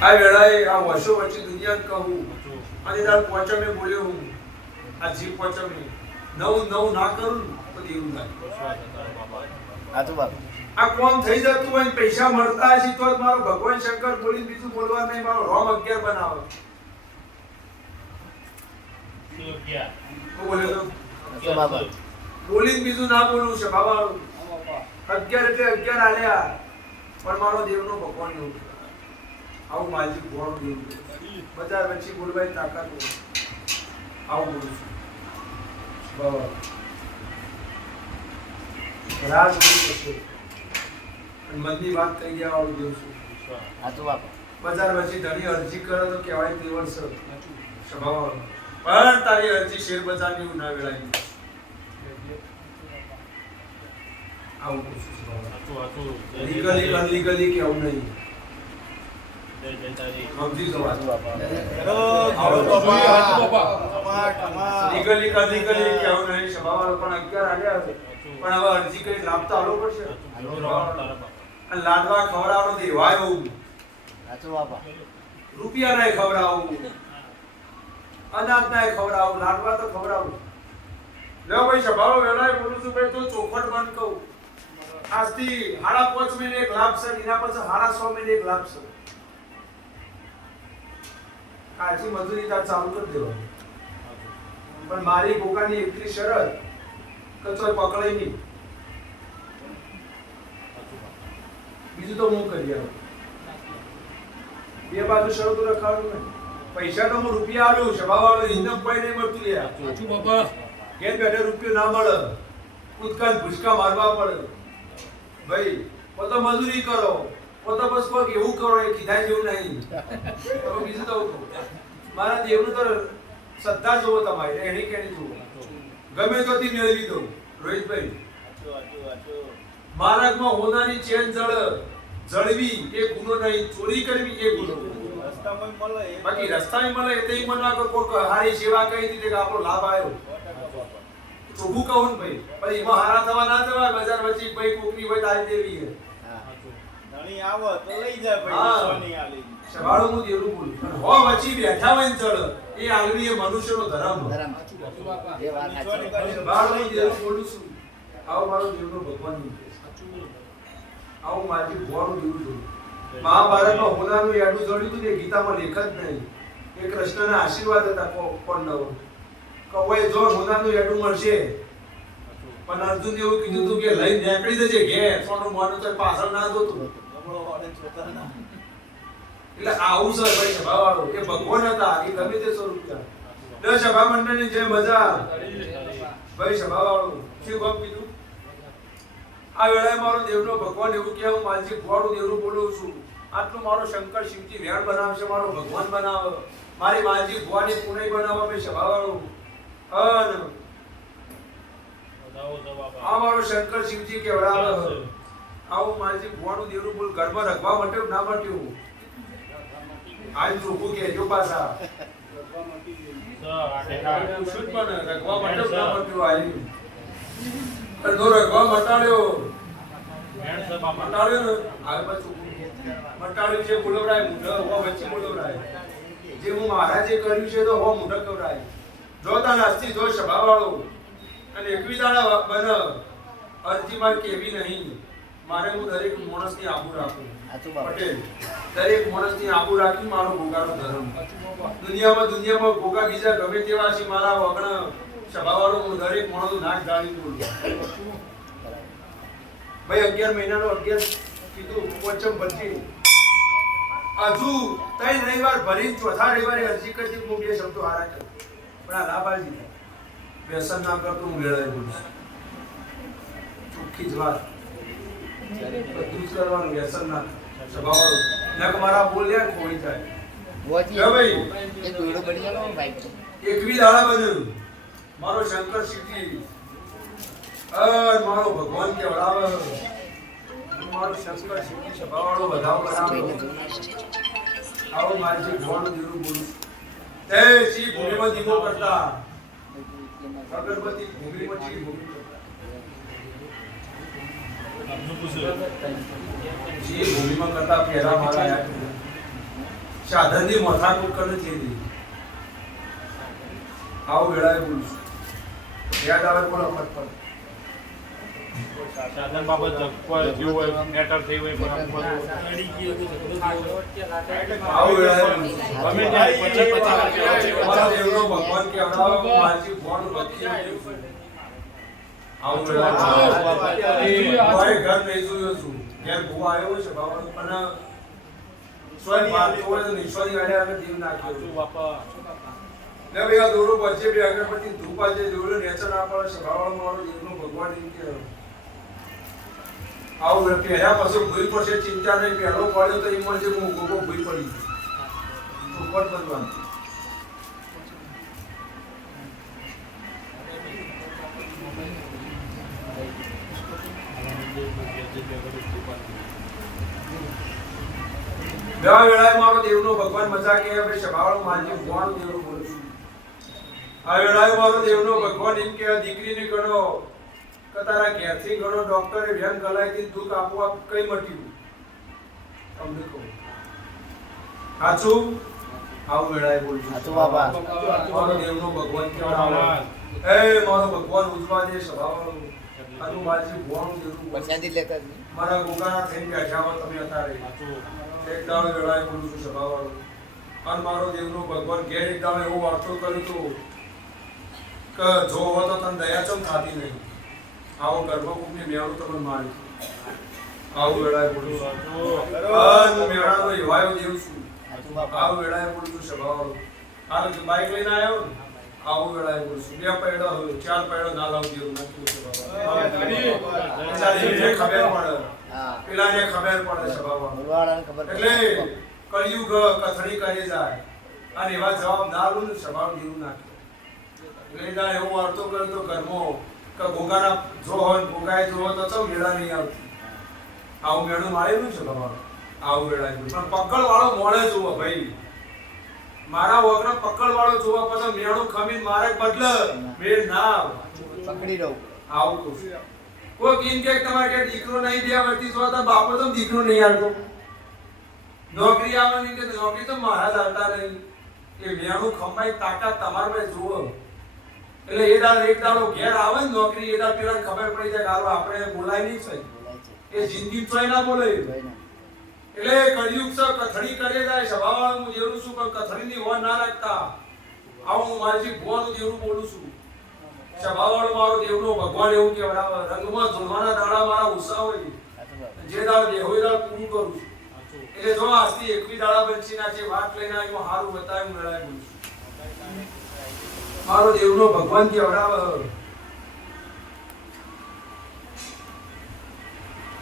આ વેળાએ આ વર્ષો વચ્ચે દુનિયા કહું અને તાર પોચમે બોલ્યો હું આ જીવ પોચમે નવું ના કરું તો દેવું થાય હા તો બાપા આ કોમ થઈ જતું હોય પૈસા મળતા હશે તો જ મારો ભગવાન શંકર બોલીને બીજું બોલવા નહીં મારો રોમ 11 બનાવો બોલે તો બાપા બોલીને બીજું ના બોલવું છે બાબા 11 એટલે 11 આલ્યા પણ મારો દેવનો ભગવાન નું આવું માજી ગોળ દેવું બજાર વચ્ચે બોલવાની તાકાત હોય આવું બોલું છું બાબા રાજ બોલી શકશે મનની વાત કહી ગયા વાળું દેવ છું હા તો બાપા બજાર વચ્ચે ધણી અરજી કરે તો કહેવાય તેવડ છે સ્વભાવ પણ તારી અરજી શેર બજારની ઉના વેળાની આવું પૂછું લીગલી અનલીગલી કે આવું નહીં સમજી તો વાત લીગલી અનલીગલી કે આવું નહીં સ્વભાવ પણ 11 આલ્યા પણ હવે અરજી કરી લાભ તો આલો પડશે અને લાડવા ખવડાવવાનો દેવાય હોવું હા તો બાપા રૂપિયા નહીં ખવડાવું અનાજ નહીં ખવડાવું લાડવા તો ખવડાવું લે ભાઈ સ્વભાવ વેલાય બોલું છું ભાઈ તો ચોખટ બંધ કહું આજથી 5.5 મહિને એક લાભ છે એના પછી 6.5 મહિને એક લાભ છે કાચી મજૂરી તાર ચાલુ કરી દેવાની પણ મારી કોકાની એટલી શરત કચોય પકડાય નહીં બીજું તો હું કરી આવું બે બાજુ શરતો રખાવાનું નહીં પૈસા તો હું રૂપિયા આલું સ્વભાવવાળો ઇન્કમ કોઈ નહીં મળતું લે સાચું બાપા ઘેર બેઠે રૂપિયો ના મળે કૂદકાન ભૂસકા મારવા પડે ભાઈ પોતો મજૂરી કરો પોતો બસ કોક એવું કરો એ કીધા જેવું નહીં તો બીજું તો મારા દેવનું તો શ્રદ્ધા જોવો તમારે એની કેની જોવો ગમે તો થી મેળવી દો રોહિતભાઈ માર્ગમાં હોનાની ચેન જળવી એ ગુનો નહીં ચોરી કરવી એ ગુનો બાકી રસ્તામાં મળે તે મનવા કો કોક હારી સેવા કરી દીધી કે આપણો લાભ આવ્યો ચોખ્ખું કહું ને ભાઈ પછી એમાં હારા થવા ના થવા બજાર વચ્ચે ભાઈ કોકની હોય તારી દેવી છે ધણી આવો તો લઈ જાય ભાઈ સોની આલી સવાળો હું દેવું બોલું પણ હો વચ્ચે બેઠા હોય ને ચડ એ આલવી એ મનુષ્યનો ધર્મ એ વાત સાચી સવાળો હું દેવું બોલું છું આવો મારો દેવનો ભગવાન નું આવું મારી ભોળું દેવું છું મહાભારતમાં હોનાનું યાડું જોડ્યું હતું ને ગીતામાં લેખ જ નહીં એ કૃષ્ણના આશીર્વાદ હતા કોંડવો કવાય જો હોનાનું યાડું મળશે પણ અર્જુન એવું કીધું હતું કે લઈને નીકળી જજે ઘેર સોનું મોનું તો પાછળ ના જોતું એટલે આવું છે ભાઈ સભાવાળો એ ભગવાન હતા એ ગમે તે સ્વરૂપના દસ સભા મંડળની જે મજા ભાઈ સભાવાળો શું ગપ કીધું આ વેળાએ મારો દેવનો ભગવાન એવું કે હું માલજી ભોળું દેવનું બોલું છું આટલું મારો શંકર શિવજી વેણ બનાવશે મારો ભગવાન બનાવે મારી માલજી ભુવાની પુનઈ બનાવવા ભાઈ સભાવાળો અન આ મારો શંકર શિવજી કેવડાવે આવું માલજી ભુવાનું દેવનું બોલ ઘરમાં રખવા માટે ના મટ્યું આજ ચોખ્ખું કહેજો પાછા શું પણ રખવા માટે ના મટ્યું આવી તો રખવા મટાડ્યો મટાડ્યો ને આવે પાછું મટાડ્યું છે બોલવરાય મુઢા હોવા વચ્ચે બોલવરાય જે હું મહારાજે કર્યું છે તો હો મુઢા કવરાય જો તા નાસ્તી જો સભાવાળો અને એકવી દાડા બન અરજી માર કેવી નહીં મારે હું દરેક માણસની આબરૂ રાખું પટેલ દરેક માણસની આબરૂ રાખી મારો ભોગાનો ધર્મ દુનિયામાં ભોગા બીજા ગમે તેવા છે મારા વગણ સભાવાળો હું દરેક માણસનું નાક જાણી બોલું ભાઈ 11 મહિનાનો 11 કીધું પોચમ બચી હજુ 3 રવિવાર ભરીને ચોથા રવિવારે અરજી કરતી હું બે શબ્દો હારા કર પણ આ લાભાજી વ્યસન ના કરતો હું વેળાએ બોલું ચોખ્ખી જ વાત બધું જ કરવાનું વ્યસન ના સ્વભાવ નક મારા બોલ્યા ખોઈ જાય ભાઈ એ દોડો બની ગયો બાઈક એકવી દાડા બન્યું મારો શંકર શિવજી મારો ભગવાન કેવડાવે મારો શંકર શિવજી સભાવાળો વધાવ કરાવે આવો મારી ભગવાનનું દેવું બોલું તે શ્રી ભૂમિમાં દીવો કરતા અગરબત્તી ભૂમિમાં શ્રી ભૂમિ શ્રી ભૂમિમાં કરતા પહેલા મારા યાદ સાધનની માથાકૂટ કરે છે નહીં. આવું વેળાએ બોલશું. યાદ આવે બોલો ફટફટ. સાધન બાબત કોઈ જેવું હોય મેટર થઈ હોય પણ આવું વેળાએ બોલશું. ગમે ત્યારે પછી તમારા દેવનો ભગવાન કહેવડાવો, માજી ભોન ભક્તિ. આવું વેળાએ કોઈ ઘર નહીં જોયું છું. ઘેર ભૂવા આવ્યો છે બાબા પણ સ્વયં વાત હોય તો ઈશ્વરી ગાડે અમે દીવ નાખ્યો. બાપા ને ભાઈ આ દોરો વચ્ચે બે અગરબત્તી ધૂપ આજે દોરો નેચર ના પડે સભાવાળો મારો દેવનો ભગવાન એમ કે આવું પહેર્યા પછી ભૂઈ પડશે ચિંતા નહીં. પહેલો પડ્યો તો એમાં જે હું ગોગો ભૂઈ પડી ઉપર બનવાનું. બેવા વેળાએ મારો દેવનો ભગવાન મજા કે ભાઈ સભાવાળો માનજી ભગવાન દેવનો બોલું છું. આ વેળાએ મારો દેવનો ભગવાન એમ કે દીકરીને ગણો કે તારા ઘેરથી ગણો ડોક્ટરે વેમ ગલાઈથી દુઃખ આપોઆપ કઈ મટ્યું. તમને કહું સાચું. આવું વેળાએ બોલું છું. સાચું બાપા. મારો દેવનો ભગવાન કેવડાવો. એ મારો ભગવાન ઉજવા દે સભાવાળો. આનું માજી ભગવાન દેવનું બોલું છું. પછાડી લેતા જ. મારા ગોગાના થઈને બેઠા હો તમે અત્યારે. એક દાડો વેળાએ બોલું છું સભાવાળો. અને મારો દેવનો ભગવાન ઘેર એક દાડો એવો વાર્તો કર્યો તો કે જો હો તો તને દયા ચમ થતી નહીં. આવો ગર્ભકુંભની મેળું તમને મારી. આવું વેળાએ બોલું છું. હું મેળાનો એવાયો દેવ છું. સાચું બાપા. આવું વેળાએ બોલું છું સભાવાળો. હાલ બાઈક લઈને આવ્યો ને આવું વેળાએ બોલું છું. બે પૈડા હોય ચાર પૈડા ના લાવ દેવું નાખ્યું સભાવાળો. એને ખબર પડે. હા. પેલાને ખબર પડે સભાવાળો. બોલવાવાળાને ખબર પડે. એટલે કળિયુગ કથળી કરી જાય અને એવા જવાબ ના આલું ને સ્વભાવ દેવું નાખે. એટલે જાણે એવો વાર્તો કર્યો તો ઘરમાં કે ભોગાના જો હોય ને ભોગાએ જો હોય તો ચમ વેળા નહીં આવતી. આવું મેળું મારેલું છે બાબા. આવું વેળા પણ પકડ વાળો મોડે જોવો ભાઈ. મારા વગર પકડ વાળો જોવા પછી મેળું ખમીને મારે બદલે મેળ ના આવે. પકડી રહું. આવું કહું છું. કોઈ કેમ કે તમારે કે દીકરો નહીં બે વર્ષથી જો તો બાપો તો દીકરો નહીં આવતો. નોકરી આવવાની કે નોકરી તો મારા જ આવતા નહીં. એ મેણું ખંભાઈ તાકાત તમારા પાસે જુઓ. એટલે એ દાડો એક દાડો ઘેર આવે ને નોકરી એ દાડો પેલા ખબર પડી જાય કે આપણે બોલાય નહીં છે. બોલાય છે. એ જિંદગી ચોય ના બોલે. જોઈ ના. એટલે કળિયુગ છે કથળી કરે જાય સભાવાળો હું જેવું છું પણ કથળીની હોર ના રાખતા. આવું હું મારી ભોનું દેવનું બોલું છું. સભાવાળો મારો દેવનો ભગવાન એવું કહેવાય રંગમાં ધોળવાના દાડા મારા ઉત્સાહ હોય. સાચું બાપા. જે દાડો દેહો એ દાડો પૂરું કરું છું. એટલે જો આજથી એકવી દાડા બંચીના જે વાત લઈને આવ્યો હારું બતાવ્યું મેળાય બોલું છું. મારો દેવનો ભગવાન કહેવડાવે